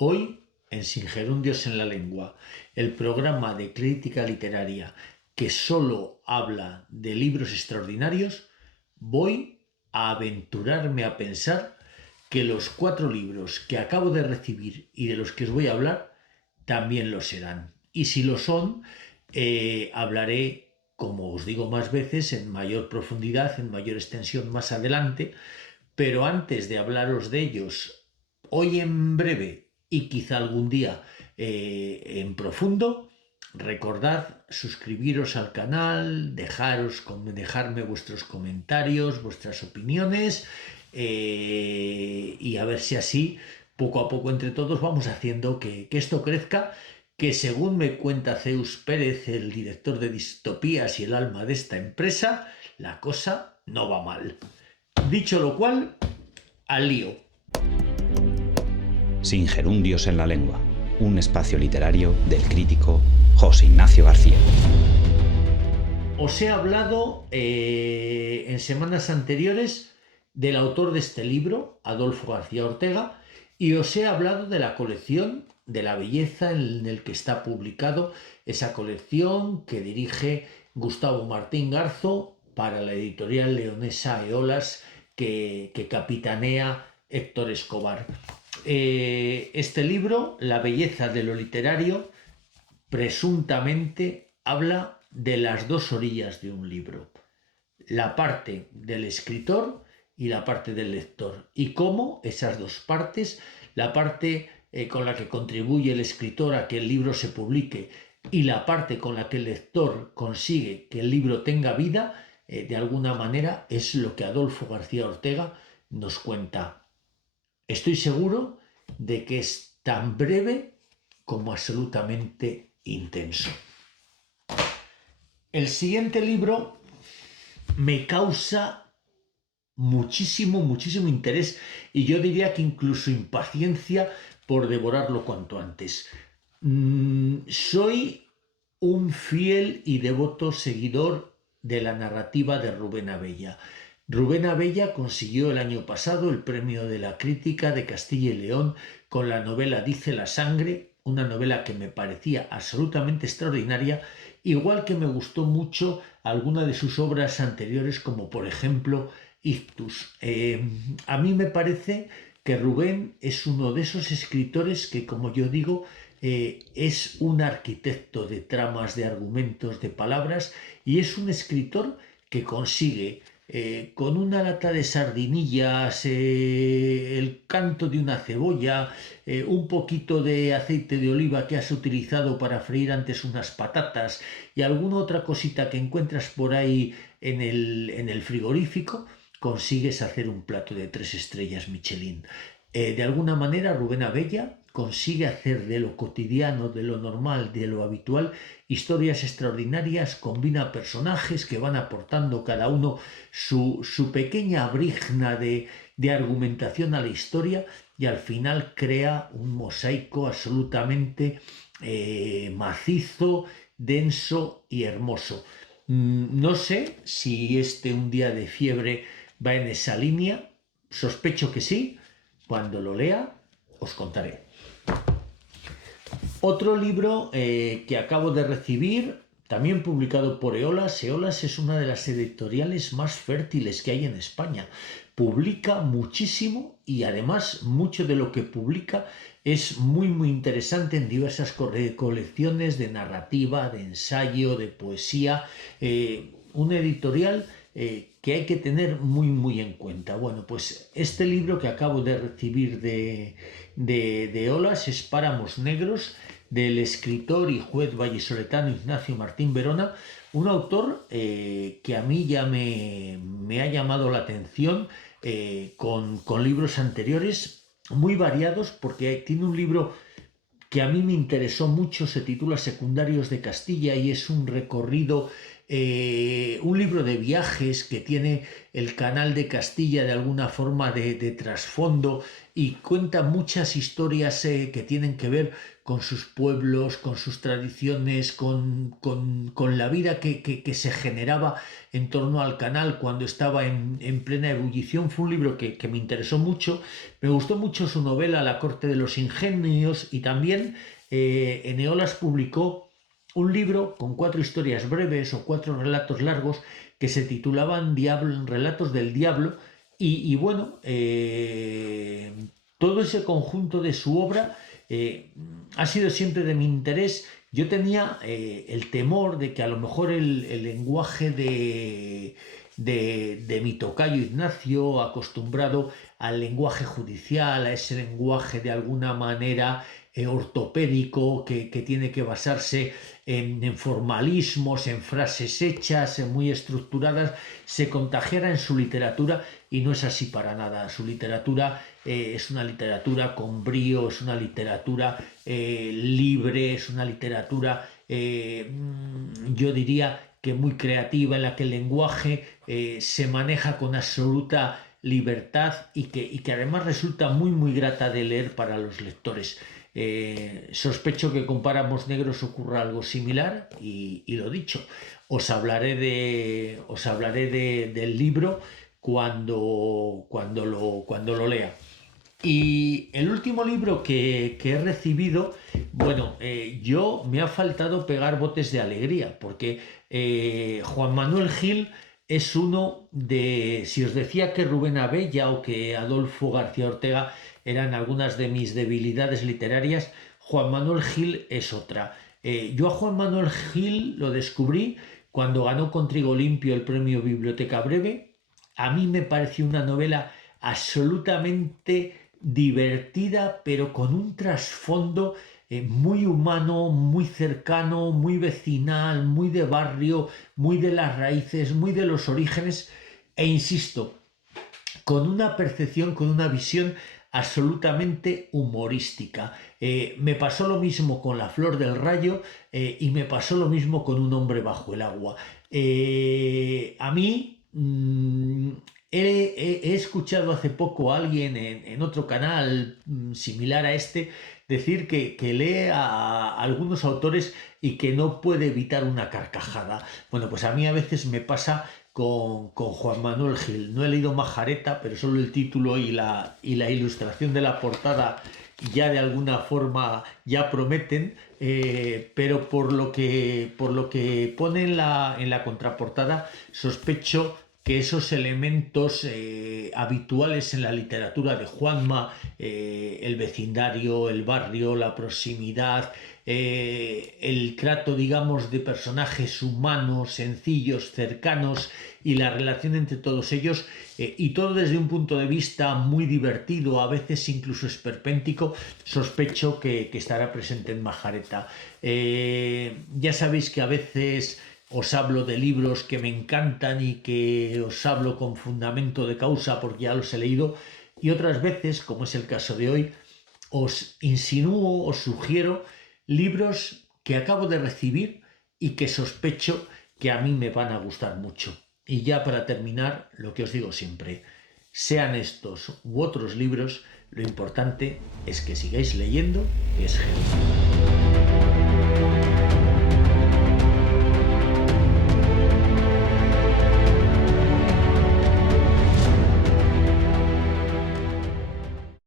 Hoy, en Sin Gerundios en la Lengua, el programa de crítica literaria que solo habla de libros extraordinarios, voy a aventurarme a pensar que los 4 libros que acabo de recibir y de los que os voy a hablar también lo serán. Y si lo son, hablaré, como os digo más veces, en mayor profundidad, en mayor extensión más adelante, pero antes de hablaros de ellos, hoy en breve y quizá algún día en profundo, recordad suscribiros al canal, dejarme vuestros comentarios, vuestras opiniones, y a ver si así, poco a poco entre todos, vamos haciendo que esto crezca, que según me cuenta Zeus Pérez, el director de Distopías y el alma de esta empresa, la cosa no va mal. Dicho lo cual, al lío. Sin Gerundios en la Lengua, un espacio literario del crítico José Ignacio García. Os he hablado en semanas anteriores del autor de este libro, Adolfo García Ortega, y os he hablado de la colección de la belleza en el que está publicado, esa colección que dirige Gustavo Martín Garzo para la editorial leonesa Eolas que capitanea Héctor Escobar. Este libro, La belleza de lo literario, presuntamente habla de las dos orillas de un libro, la parte del escritor y la parte del lector, y cómo esas dos partes, la parte con la que contribuye el escritor a que el libro se publique y la parte con la que el lector consigue que el libro tenga vida, de alguna manera es lo que Adolfo García Ortega nos cuenta. Estoy seguro de que es tan breve como absolutamente intenso. El siguiente libro me causa muchísimo interés y yo diría que incluso impaciencia por devorarlo cuanto antes. Soy un fiel y devoto seguidor de la narrativa de Rubén Abella. Rubén Abella consiguió el año pasado el premio de la crítica de Castilla y León con la novela Dice la sangre, una novela que me parecía absolutamente extraordinaria, igual que me gustó mucho alguna de sus obras anteriores, como por ejemplo Ictus. A mí me parece que Rubén es uno de esos escritores que, como yo digo, es un arquitecto de tramas, de argumentos, de palabras, y es un escritor que consigue con una lata de sardinillas, el canto de una cebolla, un poquito de aceite de oliva que has utilizado para freír antes unas patatas y alguna otra cosita que encuentras por ahí en el frigorífico, consigues hacer un plato de 3 estrellas Michelin. De alguna manera Rubén Abella consigue hacer de lo cotidiano, de lo normal, de lo habitual, historias extraordinarias, combina personajes que van aportando cada uno su pequeña brizna de argumentación a la historia y al final crea un mosaico absolutamente macizo, denso y hermoso. No sé si Un día de fiebre va en esa línea, sospecho que sí, cuando lo lea os contaré. Otro libro que acabo de recibir, también publicado por Eolas. Eolas es una de las editoriales más fértiles que hay en España. Publica muchísimo y además mucho de lo que publica es muy interesante en diversas colecciones de narrativa, de ensayo, de poesía. Una editorial que hay que tener muy en cuenta. Bueno, pues este libro que acabo de recibir de Olas es Páramos Negros, del escritor y juez vallisoletano Ignacio Martín Verona, un autor que a mí ya me ha llamado la atención con libros anteriores muy variados, porque tiene un libro que a mí me interesó mucho, se titula Secundarios de Castilla y es un recorrido un libro de viajes que tiene el Canal de Castilla de alguna forma de trasfondo y cuenta muchas historias que tienen que ver con sus pueblos, con sus tradiciones, con la vida que se generaba en torno al canal cuando estaba en plena ebullición. Fue un libro que me interesó mucho. Me gustó mucho su novela La corte de los ingenios y también Eneolas publicó un libro con 4 historias breves o 4 relatos largos que se titulaban Relatos del Diablo y bueno, todo ese conjunto de su obra ha sido siempre de mi interés. Yo tenía el temor de que a lo mejor el lenguaje de mi tocayo Ignacio, acostumbrado al lenguaje judicial, a ese lenguaje de alguna manera ortopédico que tiene que basarse en formalismos, en frases hechas, muy estructuradas, se contagiara en su literatura y no es así para nada. Su literatura es una literatura con brío, es una literatura libre, es una literatura, yo diría que muy creativa, en la que el lenguaje se maneja con absoluta libertad y que además resulta muy grata de leer para los lectores. Sospecho que con Páramos Negros ocurra algo similar y lo dicho, os hablaré del libro cuando lo lea. Y el último libro que he recibido, bueno, yo me ha faltado pegar botes de alegría, porque Juan Manuel Gil es uno de, si os decía que Rubén Abella o que Adolfo García Ortega eran algunas de mis debilidades literarias, Juan Manuel Gil es otra. Yo a Juan Manuel Gil lo descubrí cuando ganó con Trigo Limpio el premio Biblioteca Breve. A mí me pareció una novela absolutamente divertida, pero con un trasfondo muy humano, muy cercano, muy vecinal, muy de barrio, muy de las raíces, muy de los orígenes, e insisto, con una percepción, con una visión absolutamente humorística. Me pasó lo mismo con La Flor del Rayo y me pasó lo mismo con Un hombre bajo el agua. A mí he escuchado hace poco a alguien en otro canal similar a este decir que lee a algunos autores y que no puede evitar una carcajada. Bueno, pues a mí a veces me pasa con Juan Manuel Gil. No he leído Majareta, pero solo el título y la ilustración de la portada ya de alguna forma ya prometen, pero por lo que pone en la contraportada, sospecho que esos elementos habituales en la literatura de Juanma, el vecindario, el barrio, la proximidad, el trato, digamos, de personajes humanos, sencillos, cercanos y la relación entre todos ellos, y todo desde un punto de vista muy divertido, a veces incluso esperpéntico, sospecho que estará presente en Majareta. Ya sabéis que a veces os hablo de libros que me encantan y que os hablo con fundamento de causa porque ya los he leído, y otras veces, como es el caso de hoy, os insinúo, os sugiero libros que acabo de recibir y que sospecho que a mí me van a gustar mucho. Y ya para terminar, lo que os digo siempre, sean estos u otros libros, lo importante es que sigáis leyendo, que es genial.